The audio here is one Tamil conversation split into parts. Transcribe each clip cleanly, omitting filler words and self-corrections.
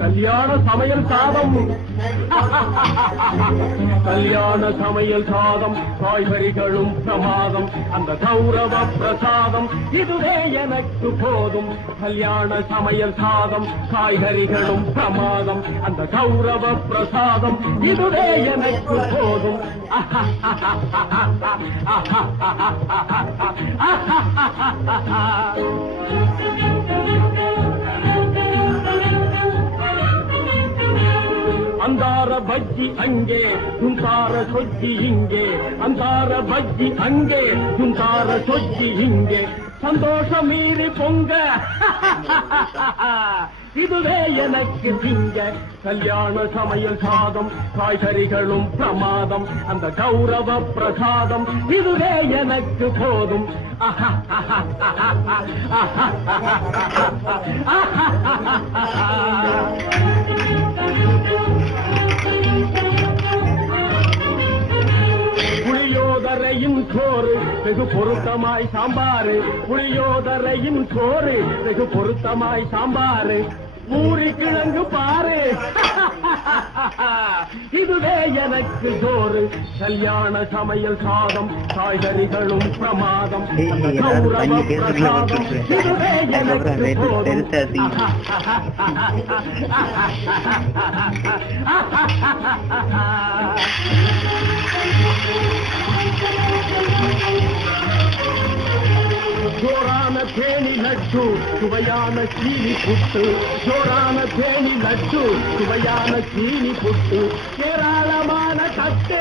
கல்யாண சமையல் சாதம். கல்யாண சமையல் சாதம், காய்கறிகளும் பிரமாதம், அந்த கௌரவ பிரசாதம் இதுவே எனக்கு போதும். கல்யாண சமையல் சாதம், காய்கறிகளும் பிரமாதம், அந்த கௌரவ பிரசாதம் இதுவே எனக்கு போதும். அந்தார பஜ்ஜி அங்கே, துந்தார சொஜ்ஜி இங்கே. அந்தார பஜ்ஜி அங்கே, துந்தார சொஜ்ஜி இங்கே. சந்தோஷம் மீறி பொங்க இதுவே எனக்கு திங்க. கல்யாண சமையல் சாதம், காய்கறிகளும் பிரமாதம், அந்த கௌரவ பிரசாதம் இதுவே எனக்கு போதும். புளியோதரையின் சோறு வெகு பொருத்தமாய் சாம்பாரு. புளியோதரையின் சோறு வெகு பொருத்தமாய் சாம்பாரு. பூரி கிழங்கு பாரு இதுவே எனக்கு சோறு. கல்யாண சமையல் சாதம், காய்கறிகளும் பிரமாதம், கௌரவ பிரசாதம் இதுவே எனக்கு போதும். ஜோரான தேனி லட்டு, சுவையான சீனி புட்டு. ஜோரான தேனி லட்டு, சுவையான சீனி புட்டு. ஏராளமான தட்டு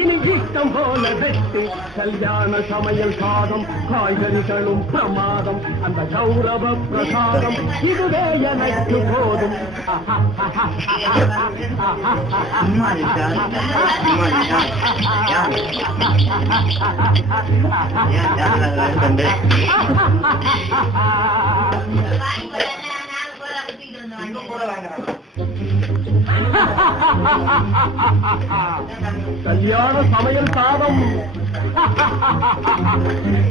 இனி இஷ்டம் போல வெட்டு. கல்யாண சமையல் சாதம், காய்கறிகளும் பிரமாதம், அந்த கௌரவ பிரசாதம் இதுவே எனக்கு போதும். கல்யாண சமையல் சாதம்.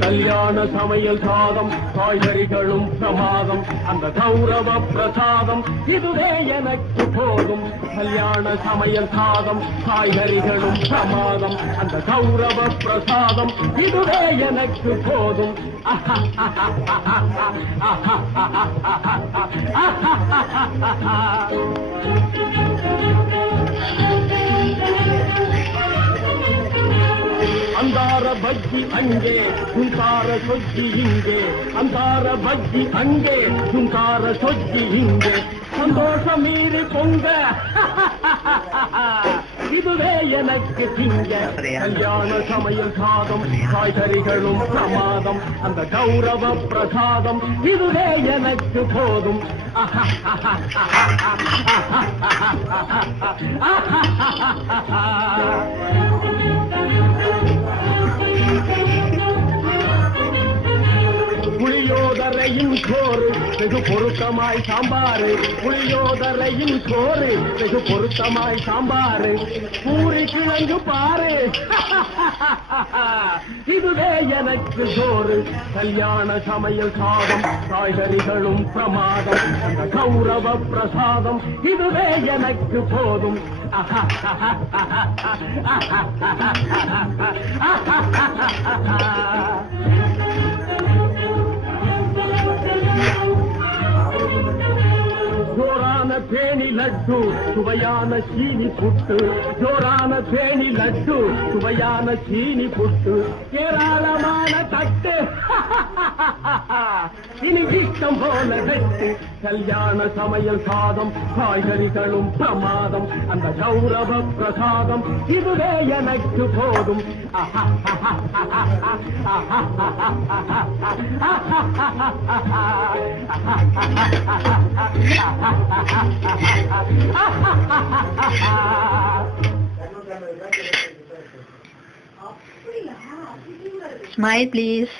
கல்யாண சமையல் சாதம், காய்கறிகளும் பிரமாதம், அந்த கௌரவ பிரசாதம் இதுவே எனக்கு போதும். கல்யாண சமையல் சாதம், காய்கறிகளும் பிரமாதம், அந்த கௌரவ பிரசாதம் இதுவே எனக்கு போதும். அந்தார பஜ்ஜி அங்கே, துந்தார சொஜ்ஜி இங்கே. அந்தார பஜ்ஜி அங்கே, துந்தார சொஜ்ஜி இங்கே. சந்தோஷம் மீறி பொங்க இதுவே எனக்கு திங்க. கல்யாண சமையல் சாதம், காய்கறிகளும் பிரமாதம், அந்த கௌரவ பிரசாதம் இதுவே எனக்கு போதும். புளியோதரையின் சோறு வெகு பொருத்தமாய் சாம்பாரு. புளியோதரையின் சோறு வெகு பொருத்தமாய் சாம்பாரு. பூரி கிழங்கு பாரு இதுவே எனக்கு சோறு. கல்யாண சமையல் சாதம், காய்கறிகளும் பிரமாதம், அந்த கௌரவ பிரசாதம் இதுவே எனக்கு போதும். ஜோரான தேனி லட்டு, சுவையான சீனி புட்டு. ஜோரான தேனி லட்டு, சுவையான சீனி புட்டு. ஏராளமான தட்டு இனி இஷ்டம் போல வெட்டு. கல்யாண சமையல் சாதம், காய்கறிகளும் பிரமாதம், அந்த கௌரவ பிரசாதம் இதுவே எனக்கு போதும். Smile, please.